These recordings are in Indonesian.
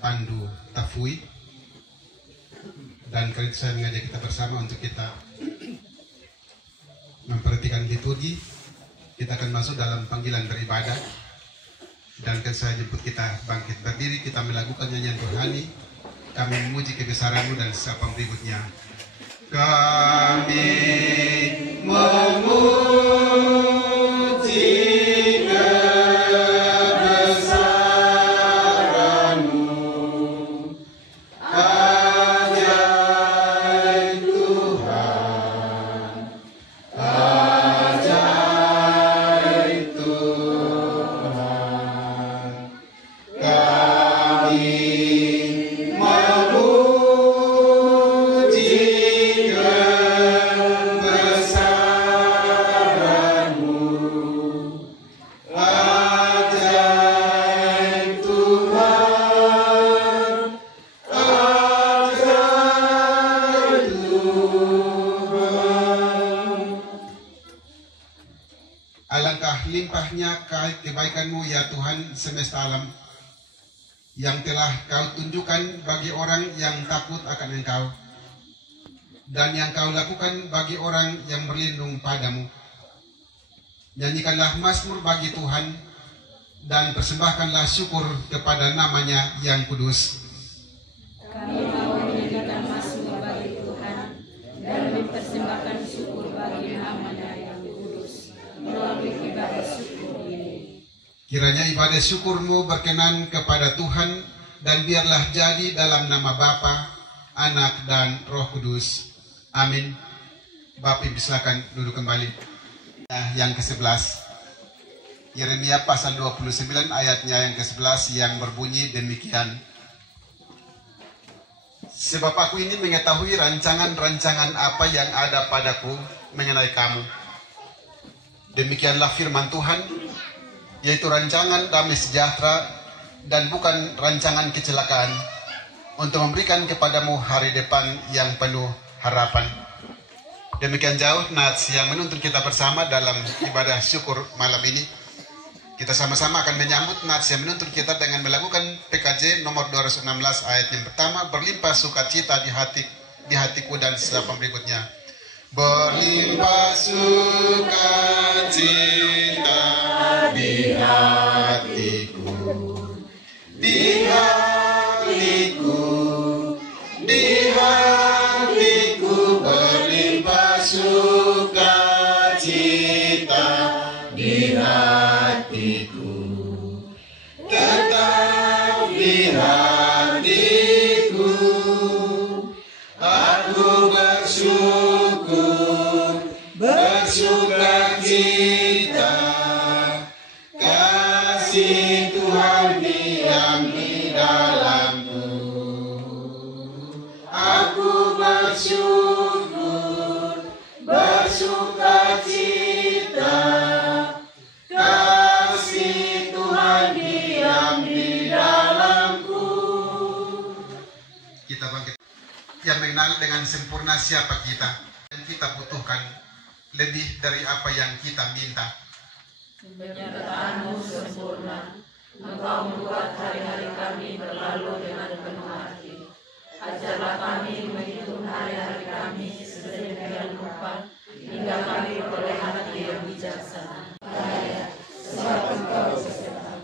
Pandu Tafui, dan kali itu saya mengajak kita bersama untuk kita memperhatikan liturgi. Kita akan masuk dalam panggilan beribadah, dan kan saya jemput kita bangkit berdiri, kita melakukan nyanyian rohani. Kami memuji kebesaran-Mu dan sapa berikutnya. Kami memuji kebaikan-Mu ya Tuhan semesta alam, yang telah Kau tunjukkan bagi orang yang takut akan Engkau, dan yang Kau lakukan bagi orang yang berlindung padamu. Nyanyikanlah mazmur bagi Tuhan, dan persembahkanlah syukur kepada nama-Nya yang kudus. Kami mau menyanyikan mazmur bagi Tuhan, dan mempersembahkan syukur bagi nama-Nya yang kudus melalui ibadah syukur ini. Kiranya ibadah syukur-Mu berkenan kepada Tuhan, dan biarlah jadi dalam nama Bapa, Anak, dan Roh Kudus. Amin. Bapak Ibu silakan duduk kembali. Yang ke-11, Yeremia pasal 29 ayatnya yang ke-11 yang berbunyi demikian. Sebab aku ini mengetahui rancangan-rancangan apa yang ada padaku mengenai kamu. Demikianlah firman Tuhan, yaitu rancangan damai sejahtera dan bukan rancangan kecelakaan, untuk memberikan kepadamu hari depan yang penuh harapan. Demikian jauh nats yang menuntun kita bersama dalam ibadah syukur malam ini. Kita sama-sama akan menyambut nats yang menuntun kita dengan melakukan PKJ nomor 216 ayat yang pertama, berlimpah sukacita di hatiku, dan sapa berikutnya. Berlimpah sukacita di hatiku, di hatiku, di hatiku, berlimpah sukacita di hatiku, tetap di hatiku, aku bersyukur, bersukacita, kasih Tuhan diam di dalamku. Aku bersyukur, bersukacita, kasih Tuhan diam di dalamku. Kita bangkit. Yang mengenal dengan sempurna siapa kita, dan kita butuhkan lebih dari apa yang kita minta. Penyertaan-Mu sempurna, Engkau membuat hari-hari kami berlalu dengan penuh arti. Ajarlah kami menghitung hari-hari kami sedemikian rupa, hingga kami beroleh hati yang bijaksana. Sebab Engkau beserta.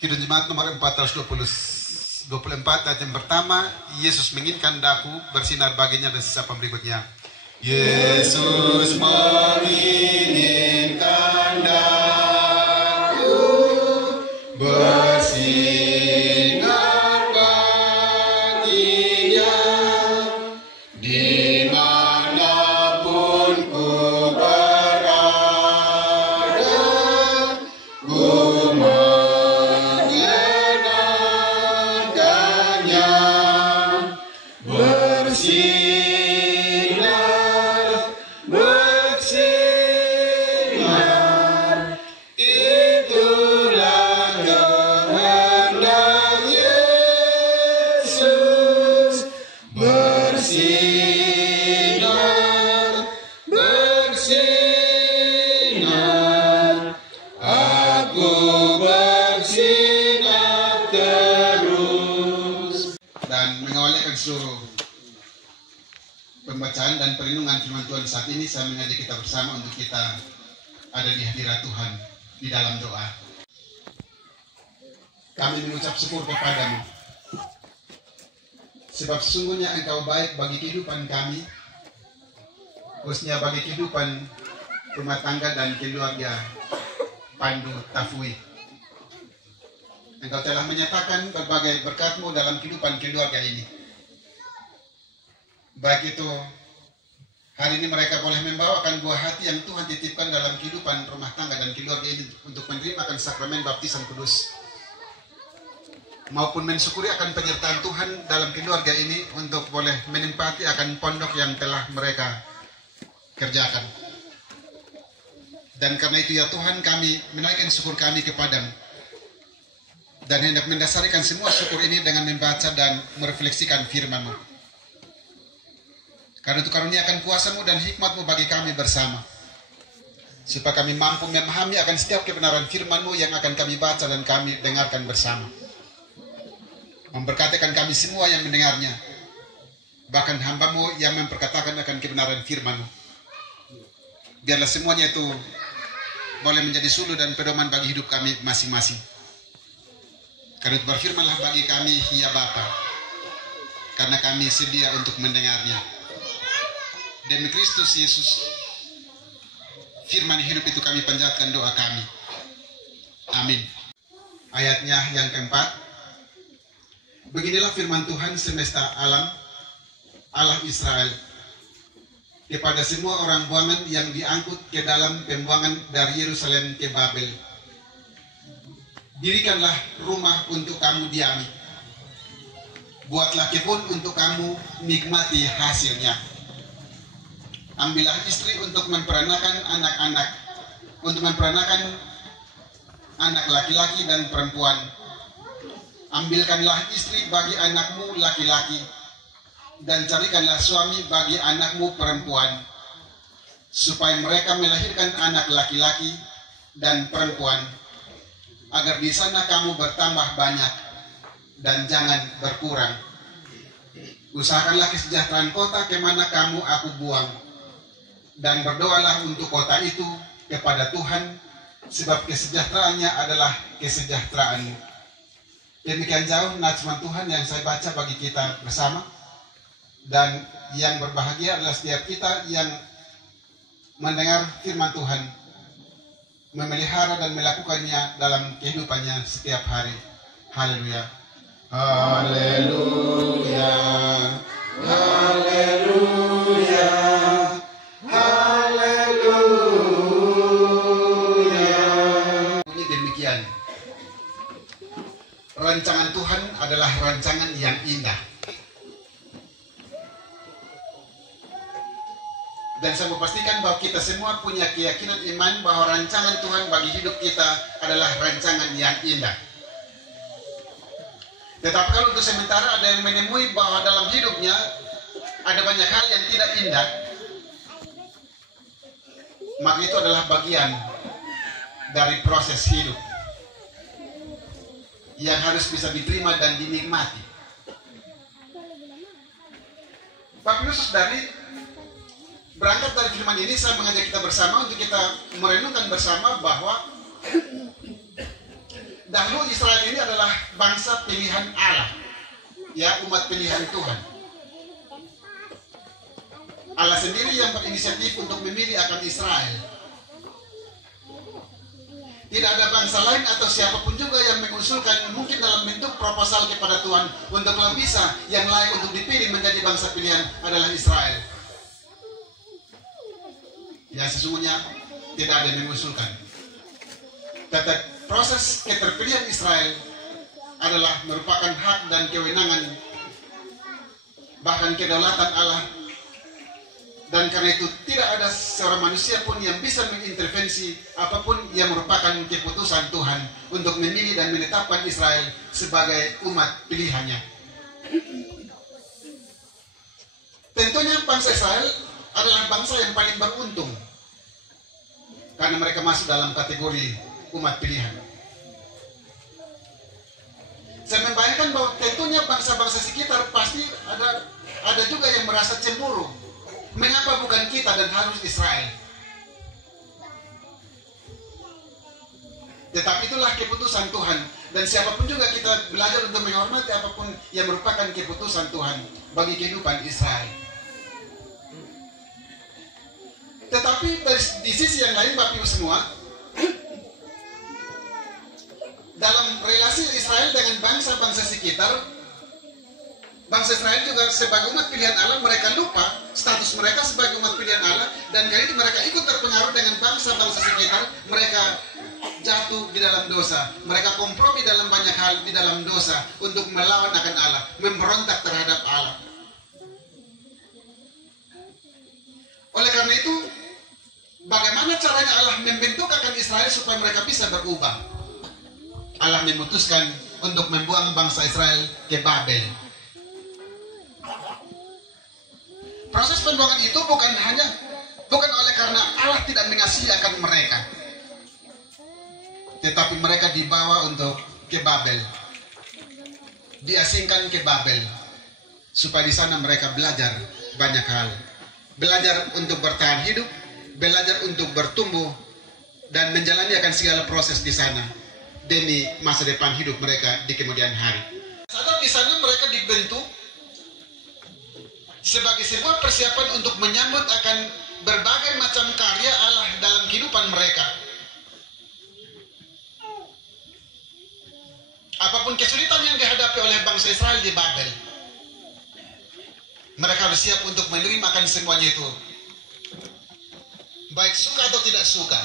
Kidung Jemaat nomor 424 ayat yang pertama, Yesus menginginkan daku bersinar baginya, dan sesapa berikutnya. Yesus menginginkan daku bersinar baginya, dimanapun ku berada, ku mengenalkannya, bersinar, bersinar, itulah kehendaknya. seluruh pembacaan dan perenungan firman Tuhan saat ini, saya mengajak kita bersama untuk kita ada di hadirat Tuhan di dalam doa. Kami mengucap syukur kepadamu, sebab sesungguhnya Engkau baik bagi kehidupan kami, khususnya bagi kehidupan rumah tangga dan keluarga Pandu Tafui. Engkau telah menyatakan berbagai berkat-Mu dalam kehidupan keluarga ini. Baik itu, hari ini mereka boleh membawakan buah hati yang Tuhan titipkan dalam kehidupan rumah tangga dan keluarga ini untuk menerima sakramen baptisan kudus, maupun mensyukuri akan penyertaan Tuhan dalam keluarga ini untuk boleh menempati akan pondok yang telah mereka kerjakan. Dan karena itu ya Tuhan, kami menaikkan syukur kami kepadamu, dan hendak mendasarikan semua syukur ini dengan membaca dan merefleksikan firman-Mu. Karena itu karuniakan kuasa-Mu dan hikmat-Mu bagi kami bersama, supaya kami mampu memahami akan setiap kebenaran firman-Mu yang akan kami baca dan kami dengarkan bersama. Memberkatikan kami semua yang mendengarnya, bahkan hamba-Mu yang memperkatakan akan kebenaran firman-Mu. Biarlah semuanya itu boleh menjadi suluh dan pedoman bagi hidup kami masing-masing. Karena itu berfirmanlah bagi kami, ya Bapa, karena kami sedia untuk mendengarnya. Demi Kristus Yesus, firman hidup itu kami panjatkan doa kami. Amin. Ayatnya yang keempat. Beginilah firman Tuhan semesta alam, Allah Israel, kepada semua orang buangan yang diangkut ke dalam pembuangan dari Yerusalem ke Babel. Dirikanlah rumah untuk kamu diami, buatlah kebun untuk kamu nikmati hasilnya. Ambillah istri untuk memperanakan anak-anak, untuk memperanakan anak laki-laki dan perempuan. Ambilkanlah istri bagi anakmu laki-laki, dan carikanlah suami bagi anakmu perempuan, supaya mereka melahirkan anak laki-laki dan perempuan, agar di sana kamu bertambah banyak dan jangan berkurang. Usahakanlah kesejahteraan kota kemana kamu aku buang, dan berdoalah untuk kota itu kepada Tuhan, sebab kesejahteraannya adalah kesejahteraanmu. Demikian jauh nadzman Tuhan yang saya baca bagi kita bersama, dan yang berbahagia adalah setiap kita yang mendengar firman Tuhan, memelihara dan melakukannya dalam kehidupannya setiap hari. Haleluya. Haleluya. Haleluya. Haleluya. Ini demikian. Rancangan Tuhan adalah rancangan yang indah. Dan saya mau pastikan bahwa kita semua punya keyakinan iman bahwa rancangan Tuhan bagi hidup kita adalah rancangan yang indah. Tetapi kalau untuk sementara ada yang menemui bahwa dalam hidupnya ada banyak hal yang tidak indah, maka itu adalah bagian dari proses hidup yang harus bisa diterima dan dinikmati. Bapak Ibu Saudari, berangkat dari firman ini, saya mengajak kita bersama untuk kita merenungkan bersama bahwa dahulu Israel ini adalah bangsa pilihan Allah, ya, umat pilihan Tuhan. Allah sendiri yang berinisiatif untuk memilih akan Israel. Tidak ada bangsa lain atau siapapun juga yang mengusulkan mungkin dalam bentuk proposal kepada Tuhan untuk kalau bisa yang layak untuk dipilih menjadi bangsa pilihan adalah Israel. Ya, sesungguhnya tidak ada yang mengusulkan. Tetapi proses keterpilihan Israel adalah merupakan hak dan kewenangan, bahkan kedaulatan Allah. Dan karena itu tidak ada seorang manusia pun yang bisa mengintervensi apapun yang merupakan keputusan Tuhan untuk memilih dan menetapkan Israel sebagai umat pilihannya. Tentunya bangsa Israel adalah bangsa yang paling beruntung karena mereka masuk dalam kategori umat pilihan. Saya membayangkan bahwa tentunya bangsa-bangsa sekitar pasti ada ada juga yang merasa cemburu. Mengapa bukan kita dan harus Israel? Tetapi itulah keputusan Tuhan. Dan siapapun juga kita belajar untuk menghormati apapun yang merupakan keputusan Tuhan bagi kehidupan Israel. Tetapi di sisi yang lain, Bapak Ibu semua, dalam relasi Israel dengan bangsa-bangsa sekitar, bangsa Israel juga sebagai umat pilihan Allah, mereka lupa status mereka sebagai umat pilihan Allah, dan kali itu mereka ikut terpengaruh dengan bangsa-bangsa sekitar. Mereka jatuh di dalam dosa, mereka kompromi dalam banyak hal di dalam dosa untuk melawan akan Allah, memberontak terhadap Allah. Oleh karena itu, bagaimana caranya Allah membentuk akan Israel supaya mereka bisa berubah? Allah memutuskan untuk membuang bangsa Israel ke Babel. Proses pembuangan itu bukan oleh karena Allah tidak mengasihi akan mereka, tetapi mereka dibawa untuk ke Babel, diasingkan ke Babel, supaya di sana mereka belajar banyak hal, belajar untuk bertahan hidup, belajar untuk bertumbuh, dan menjalani akan segala proses di sana demi masa depan hidup mereka di kemudian hari. Sadar di sana mereka dibentuk sebagai sebuah persiapan untuk menyambut akan berbagai macam karya Allah dalam kehidupan mereka. Apapun kesulitan yang dihadapi oleh bangsa Israel di Babel, mereka harus siap untuk menerima akan semuanya itu, baik suka atau tidak suka.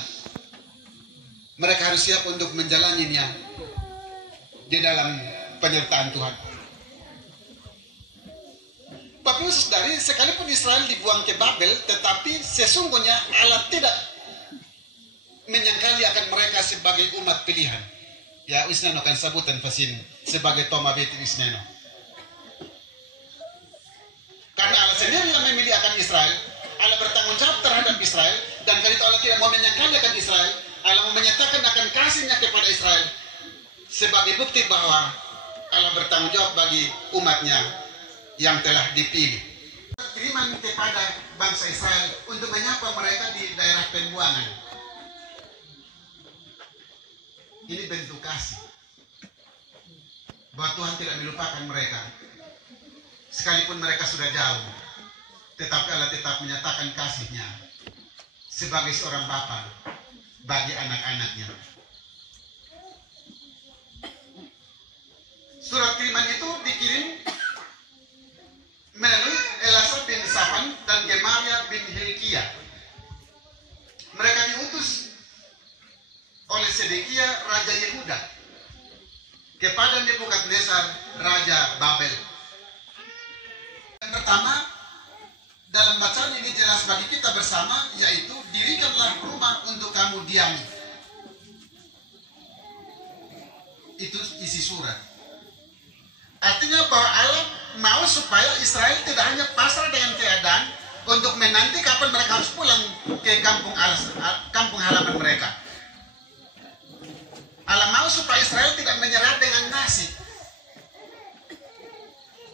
Mereka harus siap untuk menjalaninya di dalam penyertaan Tuhan. Bapak Ibu Saudari, sekalipun Israel dibuang ke Babel, tetapi sesungguhnya Allah tidak menyangkali akan mereka sebagai umat pilihan. Ya, Isneno kan sebutan fasin sebagai Toma Beti Isneno. Karena Allah sendiri yang memilih akan Israel, Allah bertanggung jawab terhadap Israel, dan kali itu Allah tidak mau menyangkali akan Israel, Allah mau menyatakan akan kasihnya kepada Israel sebagai bukti bahwa Allah bertanggung jawab bagi umatnya yang telah dipilih. Kiriman kepada bangsa Israel untuk menyapa mereka di daerah pembuangan. Ini bentuk kasih bahwa Tuhan tidak melupakan mereka sekalipun mereka sudah jauh, tetapi Allah tetap menyatakan kasih-Nya sebagai seorang bapa bagi anak-anaknya. Surat kiriman itu dikirim melalui Elasa bin Safan dan Gemaria bin Hilkiah. Mereka diutus oleh Sedekia Raja Yehuda kepada Nebukadnezar Raja Babel. Yang pertama, dalam bacaan ini jelas bagi kita bersama, yaitu dirikanlah rumah untuk kamu diami. Itu isi surat. Artinya bahwa Allah mau supaya Israel tidak hanya pasrah dengan keadaan untuk menanti kapan mereka harus pulang ke kampung halaman mereka. Allah mau supaya Israel tidak menyerah dengan nasib.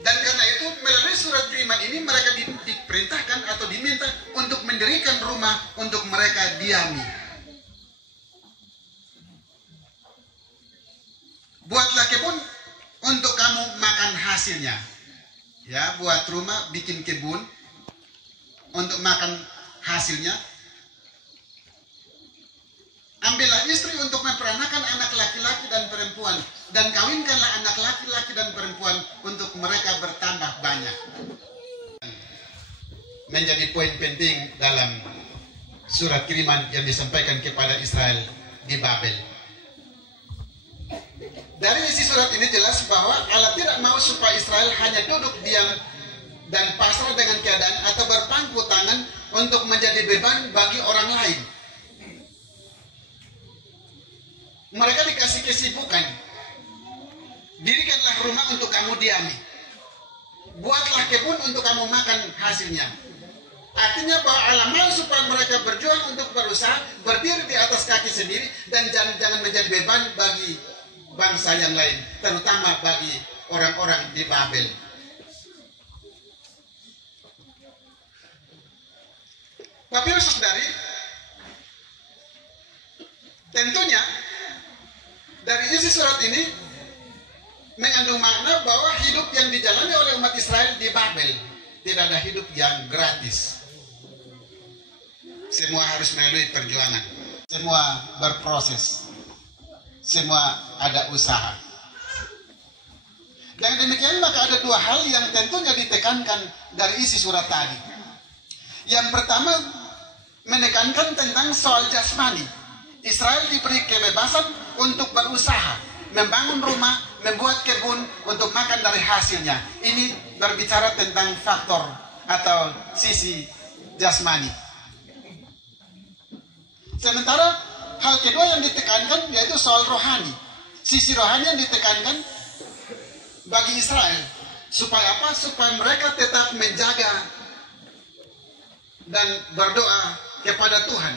Dan karena itu melalui surat kiriman ini mereka diperintahkan atau diminta untuk mendirikan rumah untuk mereka diami. Buatlah kebun untuk kamu makan hasilnya. Ya, buat rumah, bikin kebun untuk makan hasilnya. Ambillah istri untuk memperanakan anak laki-laki dan perempuan, dan kawinkanlah anak laki-laki dan perempuan untuk mereka bertambah banyak. Menjadi poin penting dalam surat kiriman yang disampaikan kepada Israel di Babel. Dari isi surat ini jelas bahwa Allah tidak mau supaya Israel hanya duduk diam dan pasrah dengan keadaan atau berpangku tangan untuk menjadi beban bagi orang lain. Mereka dikasih kesibukan. Dirikanlah rumah untuk kamu diami. Buatlah kebun untuk kamu makan hasilnya. Artinya bahwa Allah mau supaya mereka berjuang untuk berusaha, berdiri di atas kaki sendiri, dan jangan menjadi beban bagi bangsa yang lain, terutama bagi orang-orang di Babel. Bapak Ibu Saudari, tentunya dari isi surat ini mengandung makna bahwa hidup yang dijalani oleh umat Israel di Babel tidak ada hidup yang gratis. Semua harus melalui perjuangan, semua berproses, semua ada usaha. Dan demikian maka ada dua hal yang tentunya ditekankan dari isi surat tadi. Yang pertama, menekankan tentang soal jasmani. Israel diberi kebebasan untuk berusaha, membangun rumah, membuat kebun untuk makan dari hasilnya. Ini berbicara tentang faktor atau sisi jasmani. Sementara hal kedua yang ditekankan yaitu soal rohani. Sisi rohani yang ditekankan bagi Israel. Supaya apa? Supaya mereka tetap menjaga dan berdoa kepada Tuhan.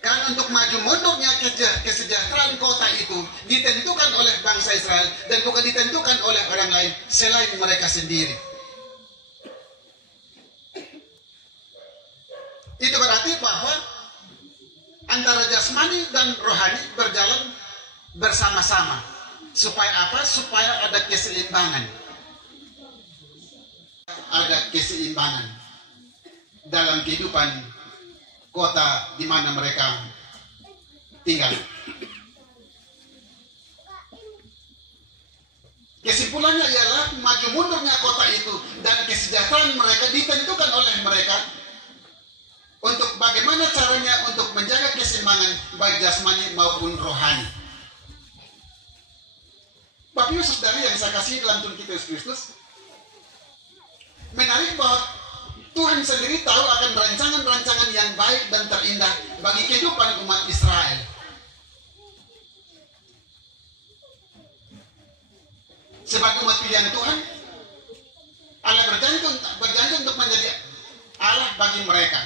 Karena untuk maju mundurnya kesejahteraan kota itu ditentukan oleh bangsa Israel dan bukan ditentukan oleh orang lain selain mereka sendiri. Itu berarti bahwa antara jasmani dan rohani berjalan bersama-sama. Supaya apa? Supaya ada keseimbangan. Ada keseimbangan dalam kehidupan kota di mana mereka tinggal. Kesimpulannya ialah maju mundurnya kota itu dan kesejahteraan mereka ditentukan oleh mereka untuk bagaimana caranya untuk menjaga keseimbangan baik jasmani maupun rohani. Bapak Ibu Saudari yang saya kasih dalam Tuhan kita Yesus Kristus, menarik bahwa Tuhan sendiri tahu akan rancangan-rancangan yang baik dan terindah bagi kehidupan umat Israel. Sebagai umat pilihan Tuhan, Allah berjanji untuk menjadi Allah bagi mereka.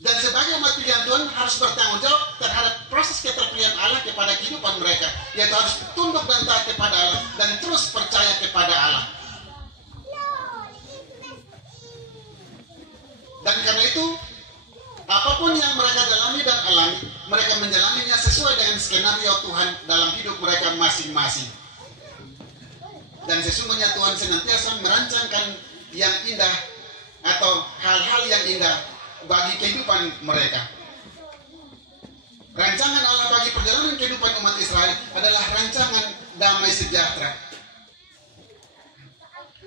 Dan sebagai umat pilihan Tuhan harus bertanggung jawab terhadap proses keterpilihan Allah kepada kehidupan mereka, yaitu harus tunduk dan taat kepada Allah dan terus percaya kepada Allah. Dan karena itu, apapun yang mereka jalani dan alami, mereka menjalaninya sesuai dengan skenario Tuhan dalam hidup mereka masing-masing. Dan sesungguhnya Tuhan senantiasa merancangkan yang indah atau hal-hal yang indah bagi kehidupan mereka. Rancangan Allah bagi perjalanan kehidupan umat Israel adalah rancangan damai sejahtera.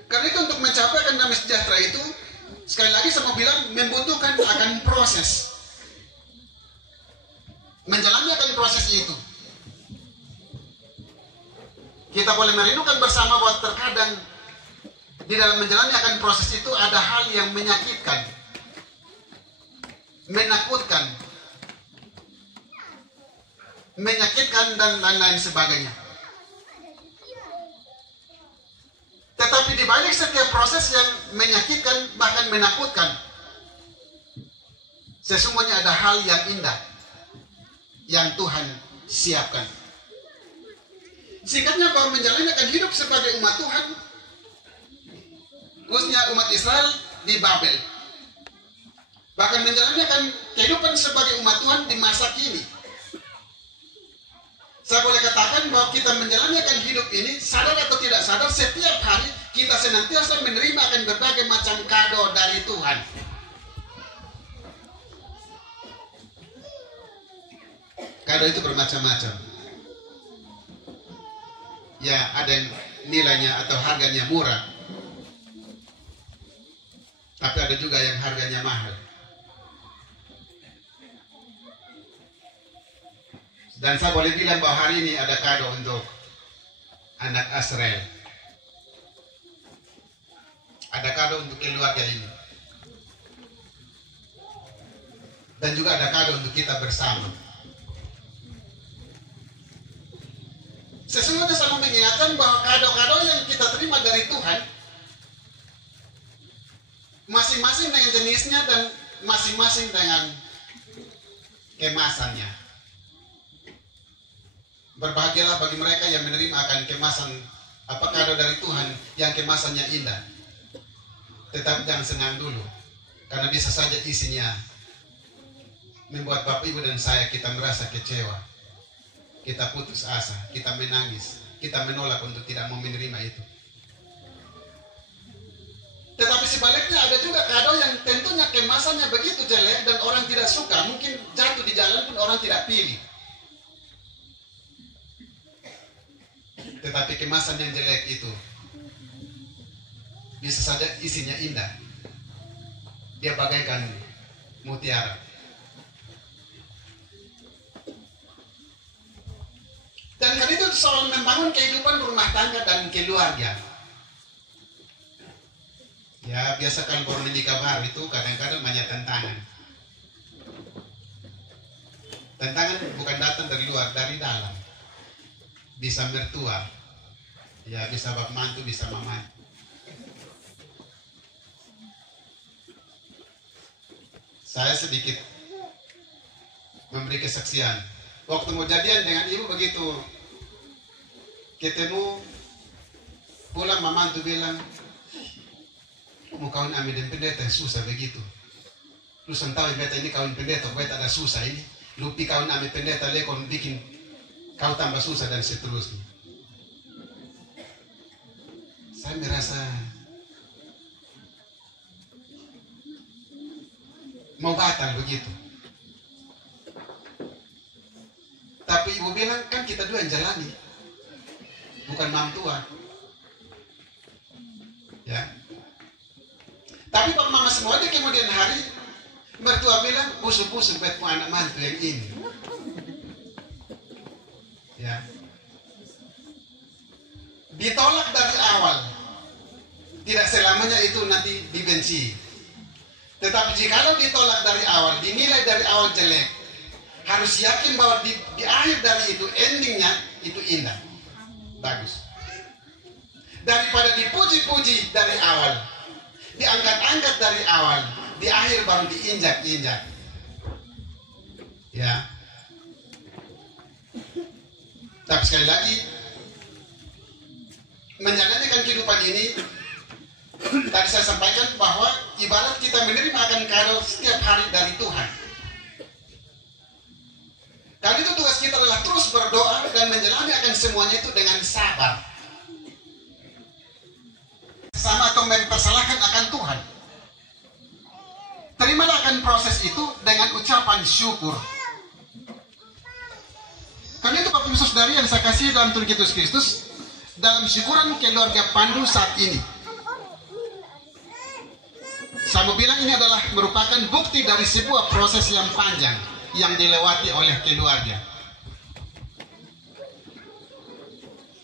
Karena itu untuk mencapai damai sejahtera itu, sekali lagi saya mau bilang, membutuhkan akan proses. Menjalani akan proses itu. Kita boleh merindukan bersama bahwa terkadang di dalam menjalani akan proses itu ada hal yang menyakitkan, menakutkan, menyakitkan dan lain-lain sebagainya. Tetapi di balik setiap proses yang menyakitkan bahkan menakutkan, sesungguhnya ada hal yang indah yang Tuhan siapkan. Singkatnya bahwa menjalani akan hidup sebagai umat Tuhan, khususnya umat Israel di Babel, bahkan menjalani akan kehidupan sebagai umat Tuhan di masa kini. Saya boleh katakan bahwa kita menjalani akan hidup ini, sadar atau tidak sadar, setiap hari kita senantiasa menerima akan berbagai macam kado dari Tuhan. Kado itu bermacam-macam. Ya, ada yang nilainya atau harganya murah, tapi ada juga yang harganya mahal. Dan saya boleh bilang bahwa hari ini ada kado untuk anak Asrael. Ada kado untuk keluarga ini. Dan juga ada kado untuk kita bersama. Sesungguhnya saya mengingatkan bahwa kado-kado yang kita terima dari Tuhan masing-masing dengan jenisnya dan masing-masing dengan kemasannya. Berbahagialah bagi mereka yang menerima akan kemasan kado dari Tuhan yang kemasannya indah. Tetap jangan senang dulu, karena bisa saja isinya membuat Bapak Ibu dan saya kita merasa kecewa, kita putus asa, kita menangis, kita menolak untuk tidak mau menerima itu. Tetapi sebaliknya ada juga kado yang tentunya kemasannya begitu jelek dan orang tidak suka, mungkin jatuh di jalan pun orang tidak pilih. Tetapi kemasan yang jelek itu bisa saja isinya indah. Dia bagaikan mutiara. Dan kan itu soal membangun kehidupan rumah tangga dan keluarga. Ya, biasa kalau baru menikah baru itu kadang-kadang banyak tantangan. Tantangan bukan datang dari luar, dari dalam. Bisa mertua, ya bisa bapak mantu, bisa mama. Saya sedikit memberi kesaksian. Waktu mau jadian dengan ibu begitu ketemu, pulang mama mantu bilang, mau kawin ami dan pendeta susah begitu. Lu tahu pendeta ini kawin pendeta, buat ada susah ini. Lupi kawin ami pendeta lekon bikin kau tambah susah dan seterusnya. Saya merasa mau batal begitu. Tapi ibu bilang kan kita dua yang jalani, bukan mamtua. Ya. Tapi Pak Mama semua dia kemudian hari mertua bilang busuk-busuk buatmu anak mantu yang ini. Ya. Ditolak dari awal. Tidak selamanya itu nanti dibenci. Tetapi jikalau ditolak dari awal, dinilai dari awal jelek, harus yakin bahwa di akhir dari itu, endingnya itu indah, bagus. Daripada dipuji-puji dari awal, diangkat-angkat dari awal, di akhir baru diinjak-injak. Ya. Tapi sekali lagi, menjalani kehidupan ini, tadi saya sampaikan bahwa ibarat kita menerima akan kado setiap hari dari Tuhan. Dan itu tugas kita adalah terus berdoa dan menjalani akan semuanya itu dengan sabar. Sama atau mempersalahkan akan Tuhan. Terimalah akan proses itu dengan ucapan syukur. Karena itu Bapak Ibu Saudari yang saya kasih dalam Tuhan Yesus Kristus, dalam syukuran keluarga Pandu saat ini, saya mau bilang ini adalah merupakan bukti dari sebuah proses yang panjang yang dilewati oleh keluarga.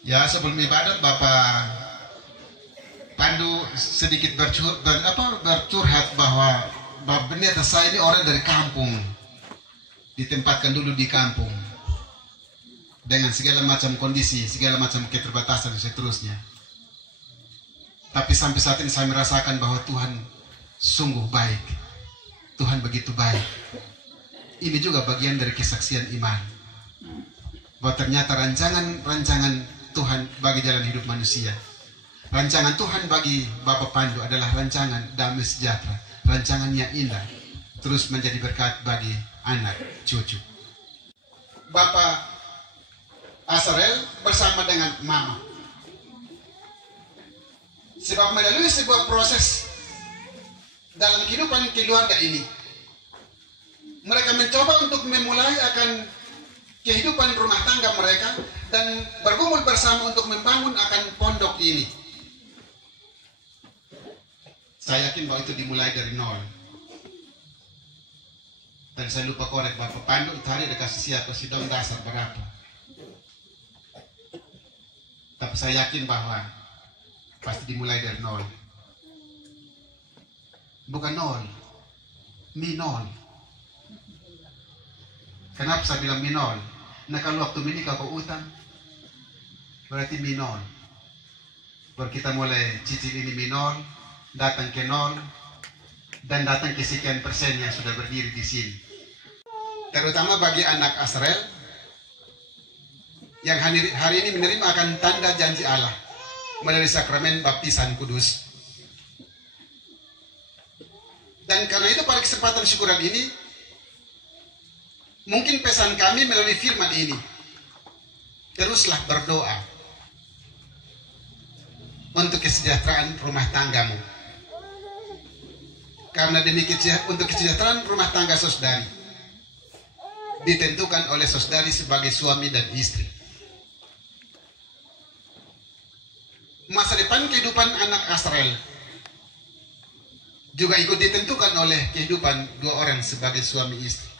Ya, sebelum ibadat Bapak Pandu sedikit bercurhat bahwa Bapak pendeta saya ini orang dari kampung, ditempatkan dulu di kampung dengan segala macam kondisi, segala macam keterbatasan dan seterusnya. Tapi sampai saat ini saya merasakan bahwa Tuhan sungguh baik. Tuhan begitu baik. Ini juga bagian dari kesaksian iman. Bahwa ternyata rancangan Tuhan bagi jalan hidup manusia, rancangan Tuhan bagi Bapak Pandu adalah rancangan damai sejahtera, rancangan yang indah, terus menjadi berkat bagi anak cucu. Bapak Asarel bersama dengan Mama, sebab melalui sebuah proses dalam kehidupan keluarga ini, mereka mencoba untuk memulai akan kehidupan rumah tangga mereka dan bergumul bersama untuk membangun akan pondok ini. Saya yakin bahwa itu dimulai dari nol. Dan saya lupa korek Bapak Pandu itu hari ada kasih siapa sidang dasar berapa. Tapi saya yakin bahwa pasti dimulai dari nol. Bukan nol, minol. Kenapa saya bilang minol? Nah kalau waktu menikah kau utang, berarti minol. Baru kita mulai cicil ini minol, datang ke nol, dan datang ke sekian persen yang sudah berdiri di sini. Terutama bagi anak Asrel yang hari ini menerima akan tanda janji Allah melalui sakramen baptisan kudus. Dan karena itu pada kesempatan syukuran ini, mungkin pesan kami melalui firman ini, teruslah berdoa untuk kesejahteraan rumah tanggamu. Karena untuk kesejahteraan rumah tangga saudari ditentukan oleh saudari sebagai suami dan istri. Masa depan kehidupan anak Israel juga ikut ditentukan oleh kehidupan dua orang sebagai suami istri.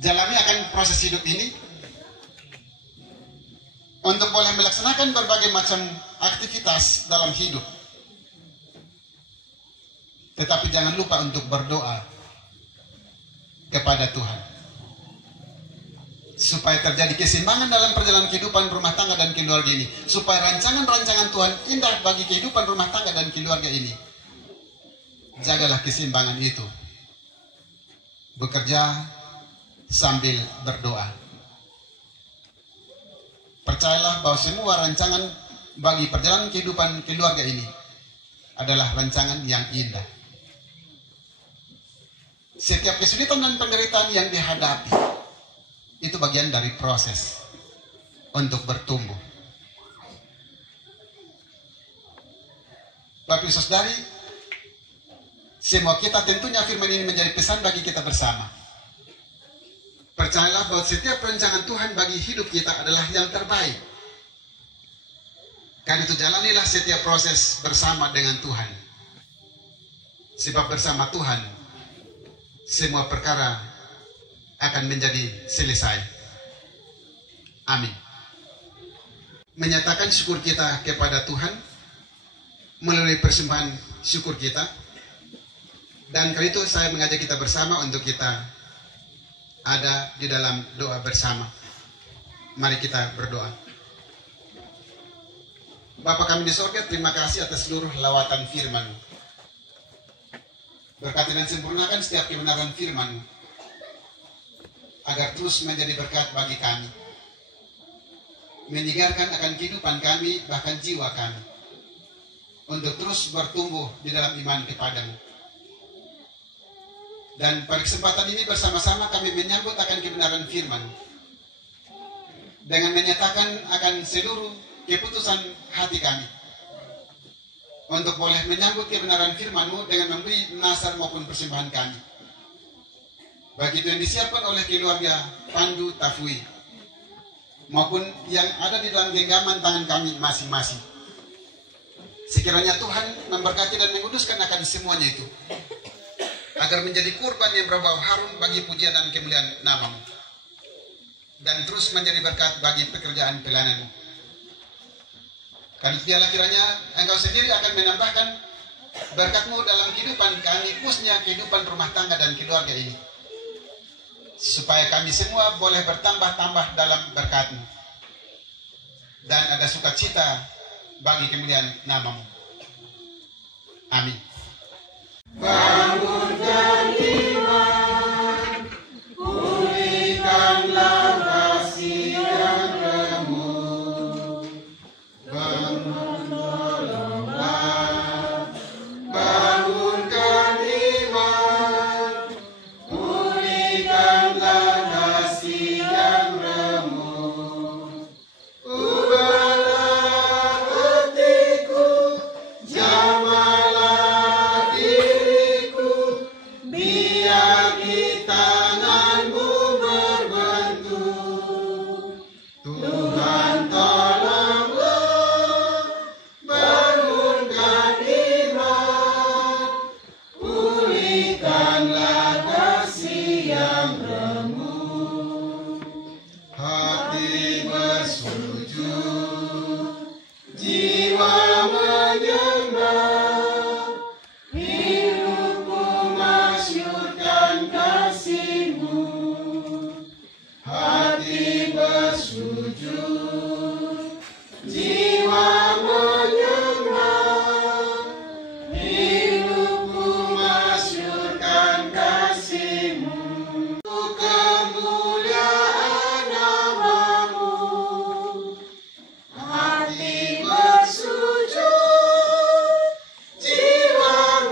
Jalani akan proses hidup ini untuk boleh melaksanakan berbagai macam aktivitas dalam hidup. Tetapi jangan lupa untuk berdoa kepada Tuhan, supaya terjadi keseimbangan dalam perjalanan kehidupan rumah tangga dan keluarga ini, supaya rancangan-rancangan Tuhan indah bagi kehidupan rumah tangga dan keluarga ini. Jagalah keseimbangan itu, bekerja sambil berdoa. Percayalah bahwa semua rancangan bagi perjalanan kehidupan keluarga ini adalah rancangan yang indah. Setiap kesulitan dan penderitaan yang dihadapi itu bagian dari proses untuk bertumbuh. Bapak Ibu Saudari, semua kita tentunya firman ini menjadi pesan bagi kita bersama. Percayalah bahwa setiap rancangan Tuhan bagi hidup kita adalah yang terbaik. Karena itu jalanilah setiap proses bersama dengan Tuhan. Sebab bersama Tuhan semua perkara akan menjadi selesai. Amin. Menyatakan syukur kita kepada Tuhan melalui persembahan syukur kita. Dan kali itu saya mengajak kita bersama untuk kita ada di dalam doa bersama. Mari kita berdoa. Bapa kami di surga, terima kasih atas seluruh lawatan firman-Mu. Berkati dan sempurnakan setiap kebenaran firman-Mu, agar terus menjadi berkat bagi kami, menyegarkan akan kehidupan kami, bahkan jiwa kami, untuk terus bertumbuh di dalam iman kepada-Mu. Dan pada kesempatan ini bersama-sama kami menyambut akan kebenaran firman, dengan menyatakan akan seluruh keputusan hati kami, untuk boleh menyambut kebenaran firman-Mu dengan memberi nasar maupun persembahan kami. Baik itu yang disiapkan oleh keluarga Pandu Tafui, maupun yang ada di dalam genggaman tangan kami masing-masing. Sekiranya Tuhan memberkati dan menguduskan akan semuanya itu, agar menjadi kurban yang berbau harum bagi pujian dan kemuliaan nama-Mu, dan terus menjadi berkat bagi pekerjaan pelayanan-Mu. Karena biarlah kiranya Engkau sendiri akan menambahkan berkat-Mu dalam kehidupan kami, khususnya kehidupan rumah tangga dan keluarga ini, supaya kami semua boleh bertambah-tambah dalam berkat-Mu, dan ada sukacita bagi kemuliaan nama-Mu. Amin. Bangunkan iman, pulihkanlah kasih yang remuk, bangun tolonglah. Bangunkan iman, pulihkanlah kasih yang remuk, ubahlah hatiku, jamahlah diriku, biar di tangan-Mu berbentuk. Tuhan tolonglah, bangunkan iman, pulihkanlah kasih yang remuk. Hati bersujud, jiwa menyembah, hidupku masyurkan kasih-Mu. Hati bersujud, jiwa menyembah, hidupku masyurkan kasih-Mu. Kemuliaan nama-Mu, hati bersujud, jiwa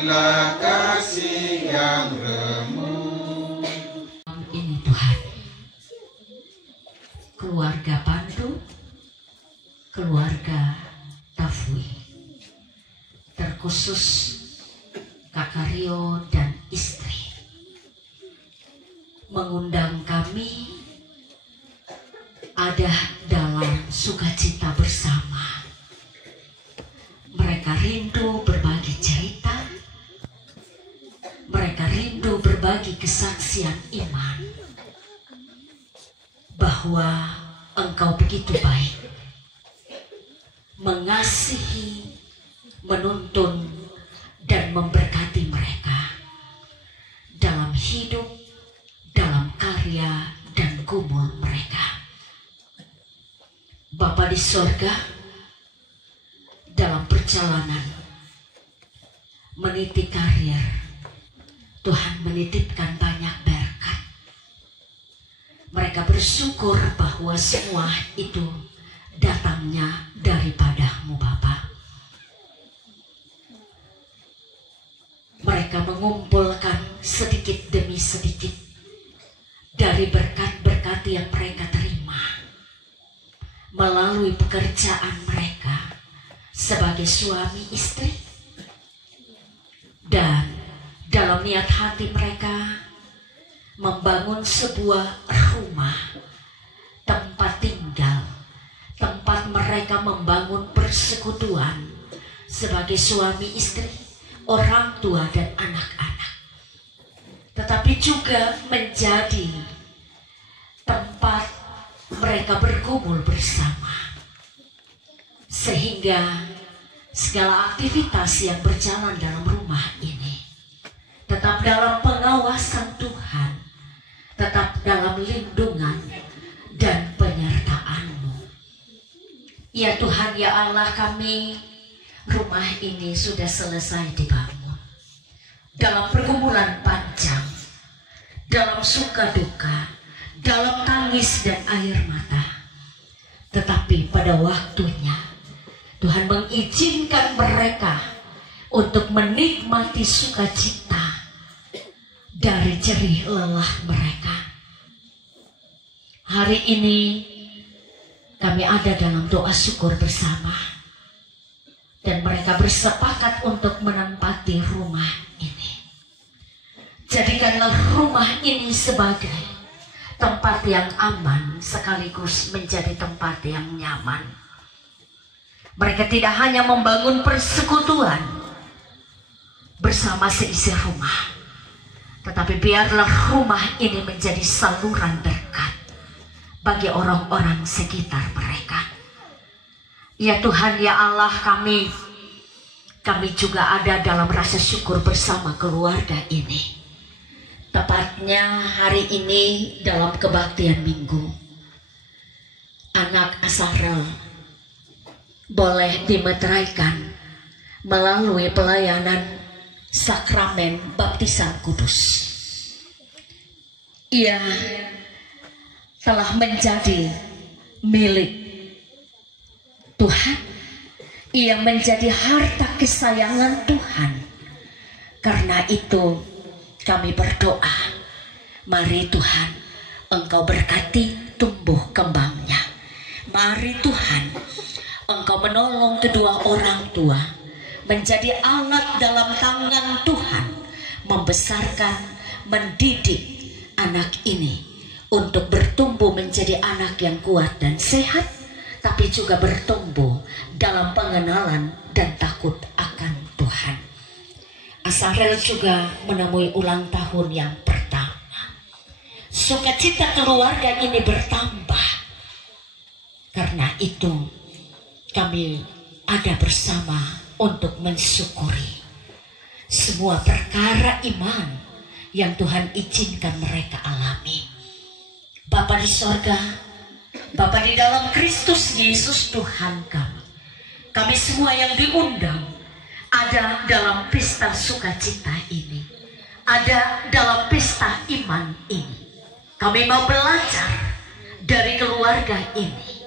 Berikanlah kasih yang remuk. Ini Tuhan, keluarga Pandu, keluarga Tafwi, terkhusus Kakak Rio dan istri, mengundang kami ada dalam sukacita bersama. Mereka rindu berbagi cerita, mereka rindu berbagi kesaksian iman bahwa Engkau begitu baik, mengasihi, menuntun, dan memberkati mereka dalam hidup, dalam karya, dan gumul mereka. Bapa di sorga, dalam perjalanan meniti karir, Tuhan menitipkan banyak berkat. Mereka bersyukur bahwa semua itu datangnya daripada-Mu Bapa. Mereka mengumpulkan sedikit demi sedikit dari berkat-berkat yang mereka terima melalui pekerjaan mereka sebagai suami istri, dan dalam niat hati mereka membangun sebuah rumah, tempat tinggal, tempat mereka membangun persekutuan sebagai suami istri, orang tua dan anak-anak, tetapi juga menjadi tempat mereka berkumpul bersama, sehingga segala aktivitas yang berjalan dalam rumah ini tetap dalam pengawasan Tuhan, tetap dalam lindungan dan penyertaan-Mu. Ya Tuhan, ya Allah kami, rumah ini sudah selesai dibangun dalam pergumulan panjang, dalam suka duka, dalam tangis dan air mata. Tetapi pada waktunya Tuhan mengizinkan mereka untuk menikmati sukacita dari jerih lelah mereka. Hari ini kami ada dalam doa syukur bersama, dan mereka bersepakat untuk menempati rumah ini. Jadikanlah rumah ini sebagai tempat yang aman sekaligus menjadi tempat yang nyaman. Mereka tidak hanya membangun persekutuan bersama seisi rumah, tetapi biarlah rumah ini menjadi saluran berkat bagi orang-orang sekitar mereka. Ya Tuhan, ya Allah kami juga ada dalam rasa syukur bersama keluarga ini. Tepatnya hari ini dalam kebaktian minggu, anak Asarel boleh dimeteraikan melalui pelayanan sakramen baptisan kudus. Ia telah menjadi milik Tuhan. Ia menjadi harta kesayangan Tuhan. Karena itu kami berdoa, mari Tuhan Engkau berkati tumbuh kembangnya. Mari Tuhan Engkau menolong kedua orang tua menjadi alat dalam tangan Tuhan, membesarkan, mendidik anak ini untuk bertumbuh menjadi anak yang kuat dan sehat, tapi juga bertumbuh dalam pengenalan dan takut akan Tuhan. Asarel juga menemui ulang tahun yang pertama. Sukacita keluarga ini bertambah. Karena itu kami ada bersama untuk mensyukuri semua perkara iman yang Tuhan izinkan mereka alami. Bapa di sorga, Bapa di dalam Kristus Yesus Tuhan kami semua yang diundang ada dalam pesta sukacita ini, ada dalam pesta iman ini. Kami mau belajar dari keluarga ini,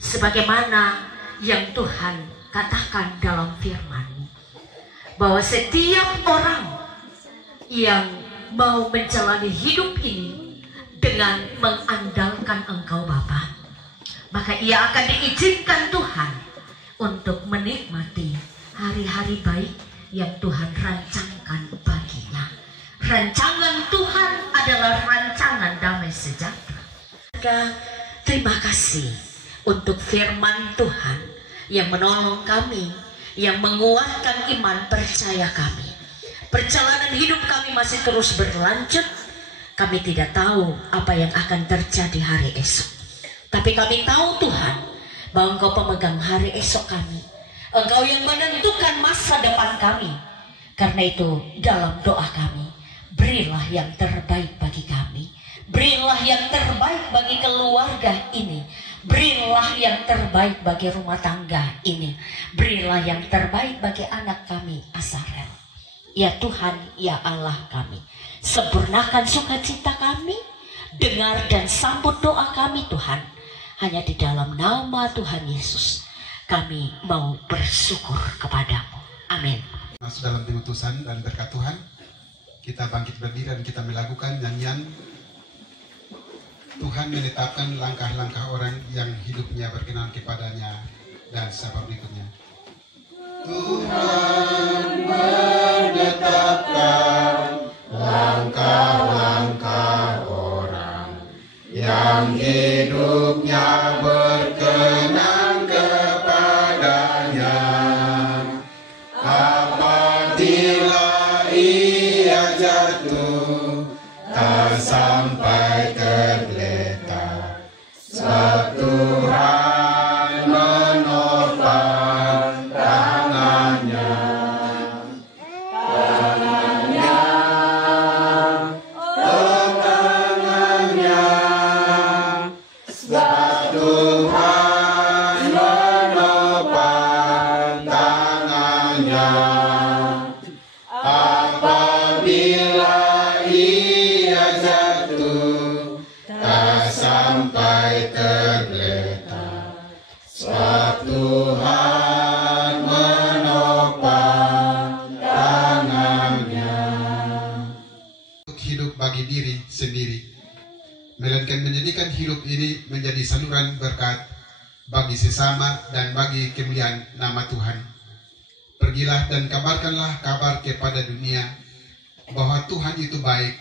sebagaimana yang Tuhan katakan dalam firman-Mu. bahwa setiap orang yang mau menjalani hidup ini dengan mengandalkan Engkau Bapa, maka ia akan diizinkan Tuhan untuk menikmati hari-hari baik yang Tuhan rancangkan baginya. Rancangan Tuhan adalah rancangan damai sejahtera. Terima kasih untuk firman Tuhan yang menolong kami, yang menguatkan iman percaya kami. Perjalanan hidup kami masih terus berlanjut. Kami tidak tahu apa yang akan terjadi hari esok, tapi kami tahu Tuhan bahwa Engkau pemegang hari esok kami. Engkau yang menentukan masa depan kami. Karena itu dalam doa kami, berilah yang terbaik bagi kami. Berilah yang terbaik bagi keluarga ini. Berilah yang terbaik bagi rumah tangga ini. Berilah yang terbaik bagi anak kami Asarel. Ya Tuhan, ya Allah kami, sempurnakan sukacita kami. Dengar dan sambut doa kami Tuhan. Hanya di dalam nama Tuhan Yesus kami mau bersyukur kepadamu. Amin. Masuk dalam pengutusan dan berkat Tuhan, kita bangkit berdiri dan kita melakukan nyanyian Tuhan menetapkan langkah-langkah orang yang hidupnya berkenan kepadanya, dan sabab berikutnya. Tuhan menetapkan langkah-langkah orang yang hidupnya berkenan kepadanya. Apabila ia jatuh, tak sampai tergeletak, sebab Tuhan menopang tangannya. Tangannya, oh tangannya, sebab Tuhan menopang tangannya. Apabila ia jatuh, tak sampai tergeletak, sebab Tuhan menopang tangannya. Untuk hidup bagi diri sendiri, melainkan menjadikan hidup ini menjadi saluran berkat bagi sesama dan bagi kemuliaan nama Tuhan. Pergilah dan kabarkanlah kabar kepada dunia bahwa Tuhan itu baik,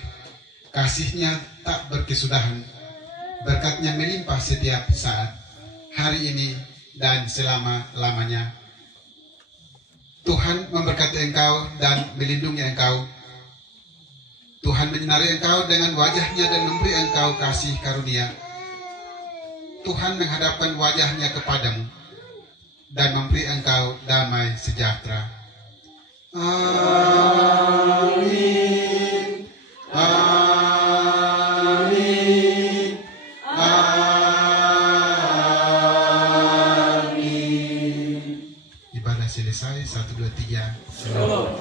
kasih-Nya tak berkesudahan, berkat-Nya melimpah setiap saat, hari ini dan selama-lamanya. Tuhan memberkati engkau dan melindungi engkau. Tuhan menyinari engkau dengan wajah-Nya dan memberi engkau kasih karunia. Tuhan menghadapkan wajah-Nya kepadamu dan memberi engkau damai sejahtera. Amin. Amin. Amin. Ibadah selesai. 1, 2, 3. Shalom.